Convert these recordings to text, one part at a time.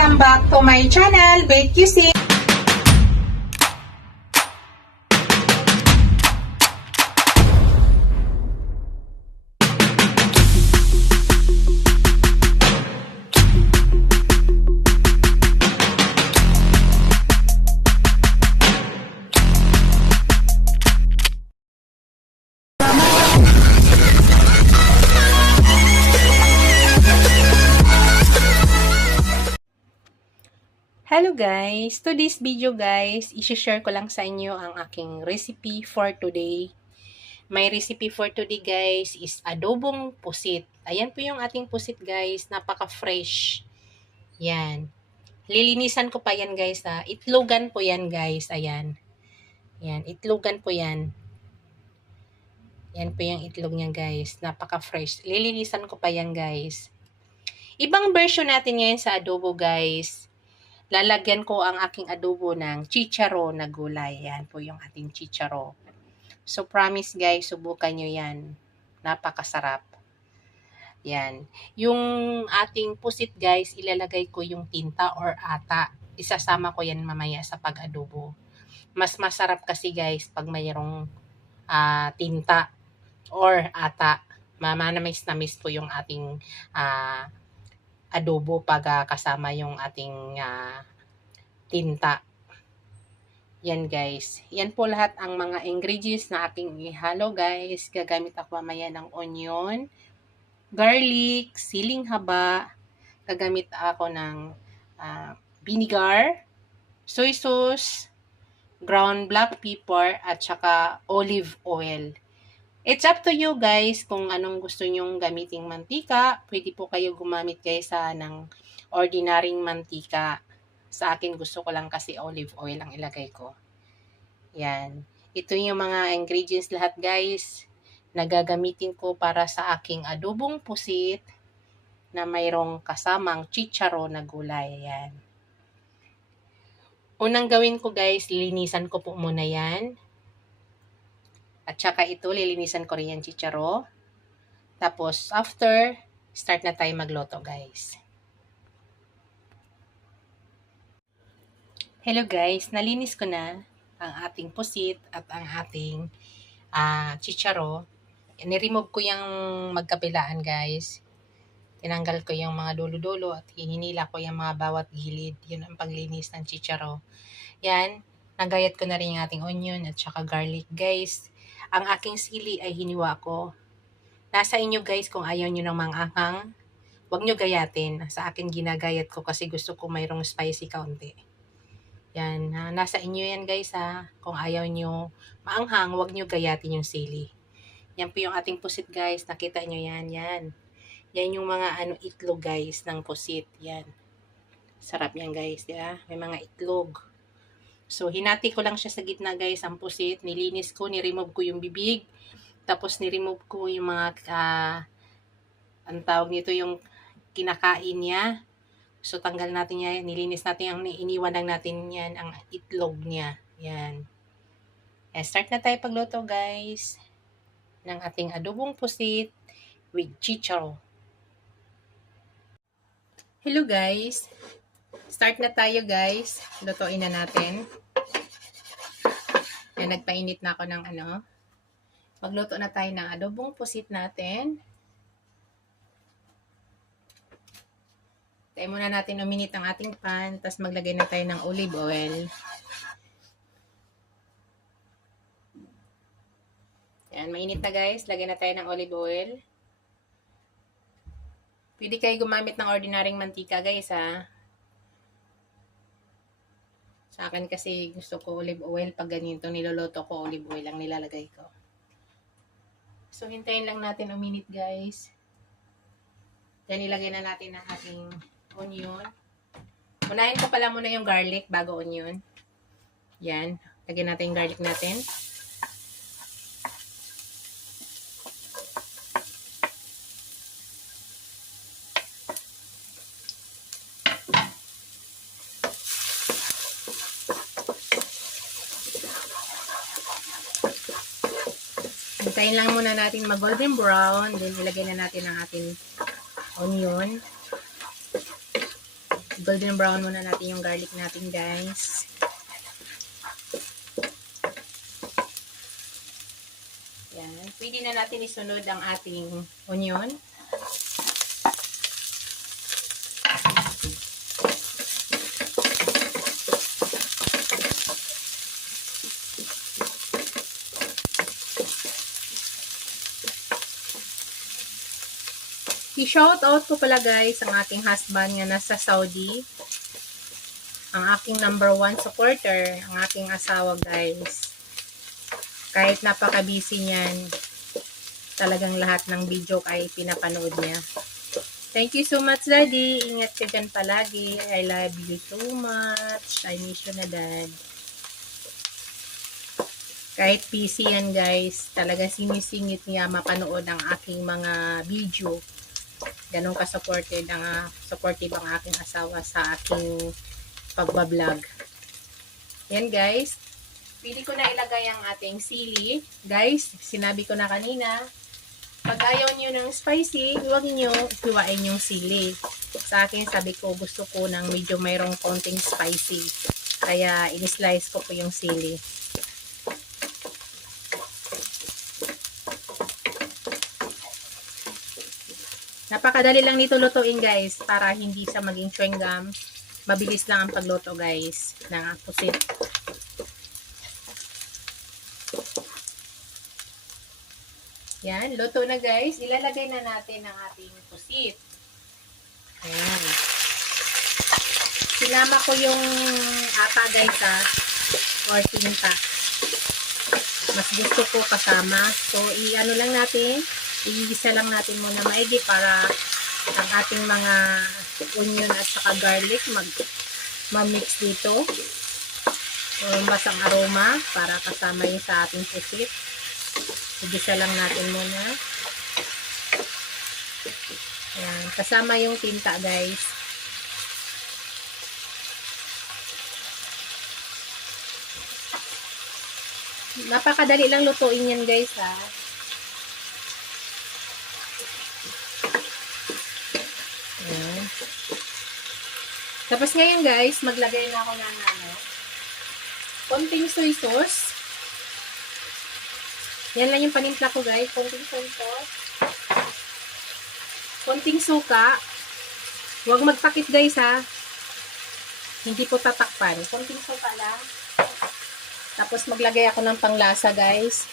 Welcome back to my channel, Bake Cuisine. Hello guys! To this video guys, isi-share ko lang sa inyo ang aking recipe for today. My recipe for today guys is adobong pusit. Ayan po yung ating pusit guys, napaka-fresh. Yan. Lilinisan ko pa yan guys ha. Itlogan po yan guys, ayan. Yan, itlogan po yan. Yan po yung itlog niya guys, napaka-fresh. Lilinisan ko pa yan guys. Ibang version natin ngayon sa adobo guys. Lalagyan ko ang aking adobo ng chicharo na gulay. Yan po yung ating chicharo. So, promise guys, subukan nyo yan. Napakasarap. Yan. Yung ating pusit guys, ilalagay ko yung tinta or ata. Isasama ko yan mamaya sa pag-adobo. Mas masarap kasi guys pag mayroong tinta or ata. Manamis-namis po yung ating adobo pag kasama yung ating tinta. Yan guys. Yan po lahat ang mga ingredients na aking ihalo guys. Gagamit ako mamaya ng onion, garlic, siling haba. Gagamit ako ng vinegar, soy sauce, ground black pepper, at saka olive oil. It's up to you guys kung anong gusto nyong gamiting mantika. Pwede po kayo gumamit guys ng ordinaryong mantika. Sa akin gusto ko lang kasi olive oil ang ilagay ko. Yan. Ito yung mga ingredients lahat guys na gagamitin ko para sa aking adobong pusit na mayroong kasamang chicharo na gulay. Yan. Unang gawin ko guys, lilinisan ko po muna yan. At saka ito, lilinisan ko rin yung chicharo. Tapos, after, start na tayo magluto, guys. Hello, guys. Nalinis ko na ang ating pusit at ang ating chicharo. Niremove ko yung magkabilaan, guys. Tinanggal ko yung mga dulo-dulo at hinila ko yung mga bawat gilid. Yun ang paglinis ng chicharo. Yan. Nagayat ko na rin yung ating onion at saka garlic, guys. Ang aking sili ay hiniwa ko. Nasa inyo guys kung ayaw nyo ng manghang, huwag nyo gayatin. Sa akin ginagayat ko kasi gusto ko mayroong spicy kaunti. Yan, nasa inyo yan guys ha. Kung ayaw nyo maanghang, huwag nyo gayatin yung sili. Yan po yung ating pusit guys. Nakita nyo yan, yan. Yan yung mga itlog guys ng pusit. Yan. Sarap yan guys, diba? May mga itlog. So, hinati ko lang siya sa gitna guys, ang pusit. Nilinis ko, niremove ko yung bibig. Tapos, niremove ko yung mga, ang tawag nito yung kinakain niya. So, tanggal natin yan. Nilinis natin, ang iniwan lang natin yan, ang itlog niya. Yan. Start na tayo pagluto guys ng ating adobong pusit with chicharo. Hello guys. Start na tayo guys. Lutuin na natin. Yan, nagpainit na ako ng Magluto na tayo ng adobong pusit natin. Tayo muna natin uminit ang ating pan. Tapos maglagay na tayo ng olive oil. Yan, mainit na guys. Lagyan na tayo ng olive oil. Pwede kayo gumamit ng ordinaryong mantika guys ha. Sa akin kasi gusto ko olive oil. Pag ganito niloloto ko, olive oil lang nilalagay ko. So, hintayin lang natin uminit guys. Then, ilagay na natin ang ating onion. Unahin ko pala muna yung garlic bago onion. Yan. Lagyan natin yung garlic natin. Hintayin lang muna natin mag-golden brown. Then, ilagay na natin ang ating onion. Golden brown muna natin yung garlic natin, guys. Yan. Pwede na natin isunod ang ating onion. I-shout out ko pala guys ang aking husband nga nasa Saudi. Ang aking number 1 supporter, ang aking asawa guys. Kahit napaka-busy niyan, talagang lahat ng video ay pinapanood niya. Thank you so much, Daddy. Ingat ka dyan palagi. I love you so much. I miss you na, Dad. Kahit busy yan guys, talagang sinisingit niya mapanood ang aking mga video. Ganun ka-supportive ang aking asawa sa aking pagbablog. Yan guys. Pili ko na ilagay ang ating sili. Guys, sinabi ko na kanina, pag ayaw nyo ng spicy, huwag nyo hiwain yung sili. Sa akin, sabi ko, gusto ko ng medyo mayroong konting spicy. Kaya, in-slice ko po yung sili. Napakadali lang nito lutuin guys para hindi siya maging chewing gum. Mabilis lang ang pagluto guys ng pusit. Yan, luto na guys. Ilalagay na natin ang ating pusit. Ayan. Sinama ko yung ata guys or tinta. Mas gusto ko kasama. So, i-ano lang natin. Igigisa lang natin muna maigi para ang ating mga onion at saka garlic ma-mix dito. Mas ang aroma para kasama yung sa ating pusit. Igisa lang natin muna. Ayan, kasama yung tinta guys. Napakadali lang lutuin yan guys ha. Ayan. Tapos ngayon guys, maglagay na ako ng konting soy sauce. Yan lang yung panimpla ko guys, konting soy sauce. Konting suka. Huwag magtakip guys ha. Hindi po tatakpan. Konting suka lang. Tapos maglagay ako ng panglasa guys.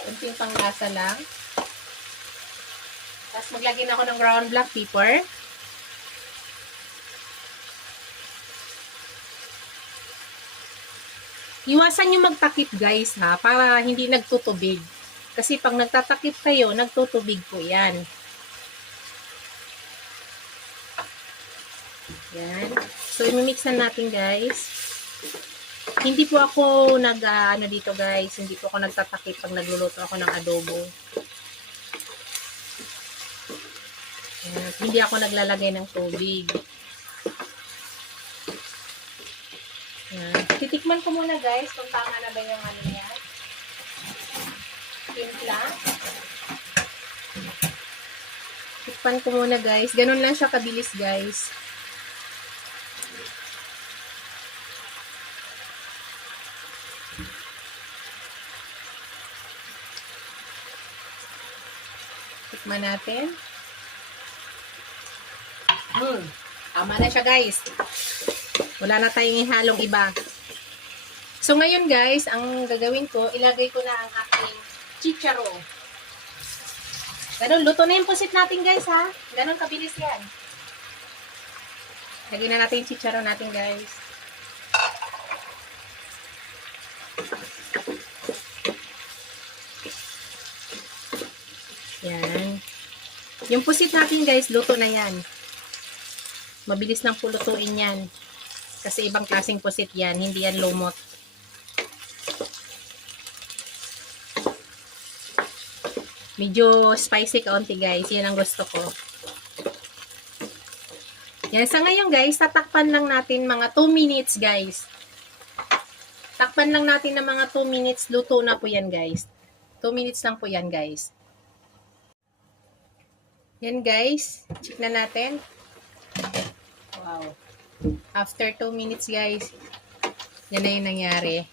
Konting panglasa lang. Tapos maglagay na ako ng ground black pepper. Iwasan nyo magtakip guys ha, para hindi nagtutubig. Kasi pag nagtatakip kayo, nagtutubig po yan. Yan. So, imimix na natin guys. Hindi po ako dito guys, hindi po ako nagtatakip pag nagluluto ako ng adobo. Yan. Hindi ako naglalagay ng tubig. Yan. Titikman ko muna guys kung tama na ba yung ano yan. Timpla. Tikman ko muna guys. Ganun lang siya kabilis guys. Tikman natin. Tama na siya guys. Wala na tayong ihalong iba. So ngayon guys, ang gagawin ko, ilagay ko na ang aking chicharo. Ganun, luto na yung pusit natin guys ha. Ganun kabilis yan. Lagay na natin yung chicharo natin guys. Yan. Yung pusit natin guys, luto na yan. Mabilis nang pulutuin yan. Kasi ibang klaseng pusit yan. Hindi yan lumot. Medyo spicy kaunti guys. Yan ang gusto ko. Yan. Sa ngayon guys, tatakpan lang natin mga 2 minutes guys. Takpan lang natin ng mga 2 minutes. Luto na po yan guys. 2 minutes lang po yan, guys. Yan, guys. Check na natin. Wow. After 2 minutes, guys, yan na yung nangyari.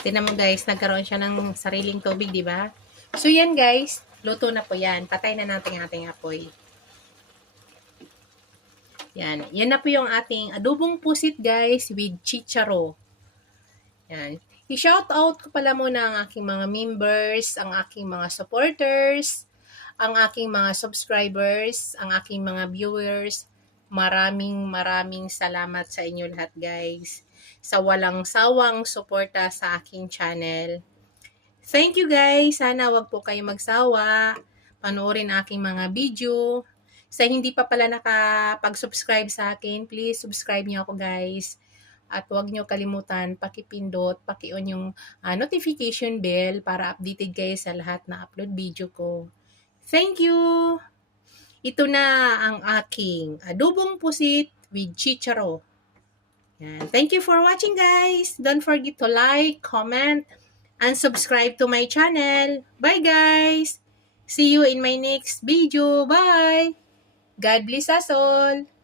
Tingnan mo, guys, nagkaroon siya ng sariling tubig, di ba? So, yan, guys. Luto na po yan. Patay na natin ang ating apoy. Yan. Yan na po yung ating adobong pusit, guys, with chicharo. Yan. I-shout out ko pala muna ang aking mga members, ang aking mga supporters, ang aking mga subscribers, ang aking mga viewers. Maraming salamat sa inyo lahat, guys, sa walang sawang suporta sa aking channel. Thank you, guys. Sana wag po kayo magsawa. Panoorin aking mga video. Sa hindi pa pala nakapag-subscribe sa akin, please subscribe niyo ako, guys. At huwag niyo kalimutan pakipindot, paki-on yung notification bell para updated kayo sa lahat na upload video ko. Thank you! Ito na ang aking adobong pusit with chicharo. Yan. Thank you for watching, guys. Don't forget to like, comment, and subscribe to my channel. Bye, guys! See you in my next video. Bye! God bless us all!